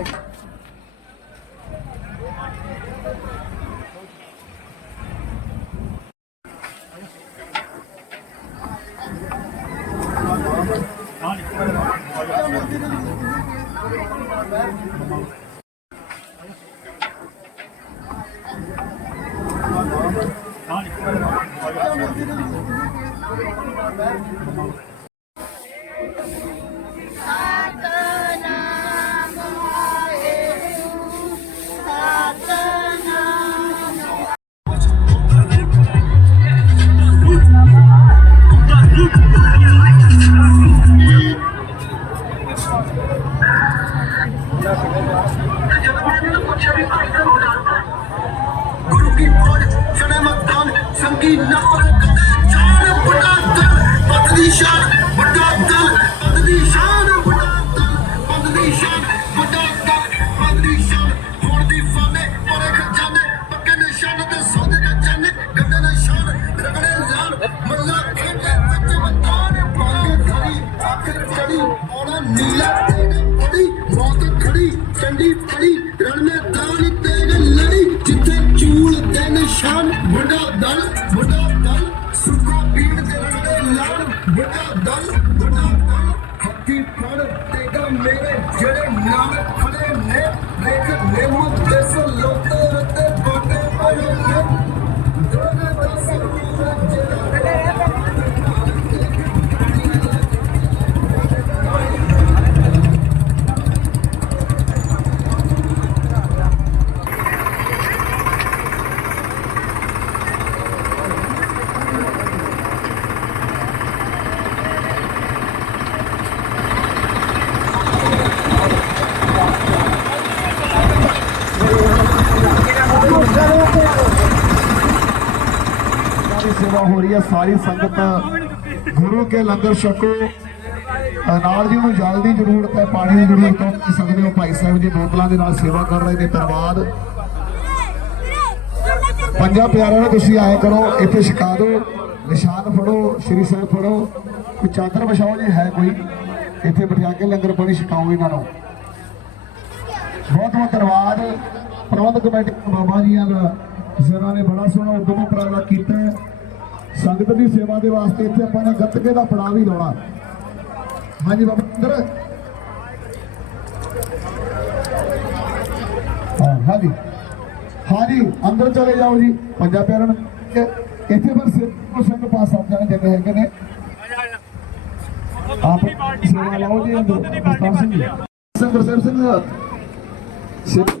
可 गुरु की पौड़ चढ़े मकान संगी नफर शान बड़ा दल बदली शान बड़ा दल बदली शान बड़ा दल बदली शान बड़ा दल बदली शान होड़ दी फाने परे खजाने पक्के निशान ते सौदे खजाने गंदे निशान रगड़े जान मल्ला खेते बच्चे मकान पागे खड़ी आखिर चढ़ी औना नीला तेरे पड़ी मौत ਚੰਡੀ ਫੜੀ ਰਣ ਮੈਦਾਨ ਤੇਗ ਲੜੀ, ਜਿੱਥੇ ਚੂਲ ਤੇ ਨਿਸ਼ਾਨ, ਵੱਡਾ ਦਲ ਵੱਡਾ ਦਲ, ਸੁੱਕਾ ਪੀੜ ਦੇ ਰਣ ਦੇ ਲੜ ਵੱਡਾ ਦਲ ਵੱਡਾ ਦਲ, ਹੱਥੀ ਫੜ ਤੇਗਾ ਮੇਰੇ, ਜਿਹੜੇ ਨਾਲ ਖੜੇ ਨੇ। ਸਾਰੀ ਸੇਵਾ ਹੋ ਰਹੀ ਹੈ। ਸਾਰੀ ਸੰਗਤ ਗੁਰੂ ਕੇ ਲੰਗਰ ਛਕੋ। ਅ, ਨਾਲ ਜੀ ਨੂੰ ਜਲ ਦੀ ਜ਼ਰੂਰਤ ਹੈ। ਪਾਣੀ ਦੀ ਜ਼ਰੂਰਤ ਹੈ। ਤੁਸੀਂ ਸਕਦੇ ਹੋ ਭਾਈ ਸਾਹਿਬ ਜੀ ਬੋਤਲਾਂ ਦੇ ਨਾਲ ਸੇਵਾ ਕਰ ਰਹੇ ਨੇ ਧੰਨਵਾਦ ਪੰਜਾਂ ਪਿਆਰਿਆਂ ਨੂੰ ਤੁਸੀਂ ਆਏ ਕਰੋ। ਇੱਥੇ ਛਕਾ ਦਿਓ। ਨਿਸ਼ਾਨ ਫੜੋ। ਸ਼੍ਰੀ ਸਾਹਿਬ ਫੜੋ। ਕੋਈ ਚਾਦਰ ਵਿਛਾਓ ਜੇ ਹੈ ਕੋਈ? ਇੱਥੇ ਬਿਠਾ ਕੇ ਲੰਗਰ ਪਾਣੀ ਛਕਾਓ ਇਹਨਾਂ ਨੂੰ। ਬਹੁਤ ਬਹੁਤ ਧੰਨਵਾਦ। ਪ੍ਰਬੰਧ ਕਮੇਟੀ ਬਾਬਾ ਜੀਆਂ ਦਾ ਜਿਨ੍ਹਾਂ ਨੇ ਬੜਾ ਸੋਹਣਾ ਉਦਮ ਉਪਰਾਲਾ ਕੀਤਾ ਸੰਗਤ ਦੀ ਸੇਵਾ ਦੇ ਵਾਸਤੇ ਇੱਥੇ ਆਪਾਂ ਨੇ ਗੱਤਕੇ ਦਾ ਪੜਾਅ ਵੀ ਲਾਉਣਾ। ਹਾਂਜੀ ਬਾਬਾ ਅੰਦਰ। ਹਾਂਜੀ। ਹਾਂਜੀ ਅੰਦਰ ਚਲੇ ਜਾਓ ਜੀ ਪੰਜਾ ਪਿਆਰਾਂ ਨੂੰ। ਇੱਥੇ ਪਰ ਸਿਰ ਸਿੰਘ ਪਾਸ ਸਭ ਜਾਣੇ ਜਗ੍ਹਾ ਹੈਗੇ ਨੇ। ਆਪ ਸੇਵਾ ਲਾਓ ਜੀ ਅੰਦਰ। ਸਿੰਘ ਸਿੰਘ ਸਿੰਘ ਸਿਰ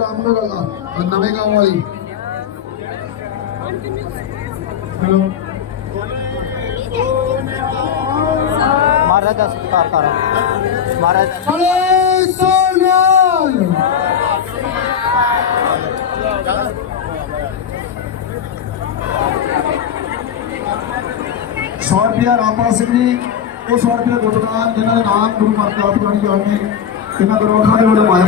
नवे महाराज महाराज। सौ रुपया रामपाल सिंह जी वो सौ रुपया गुरुदान जिन्होंने नाम गुरु महाराज पुरानी जाने इन्होंने माया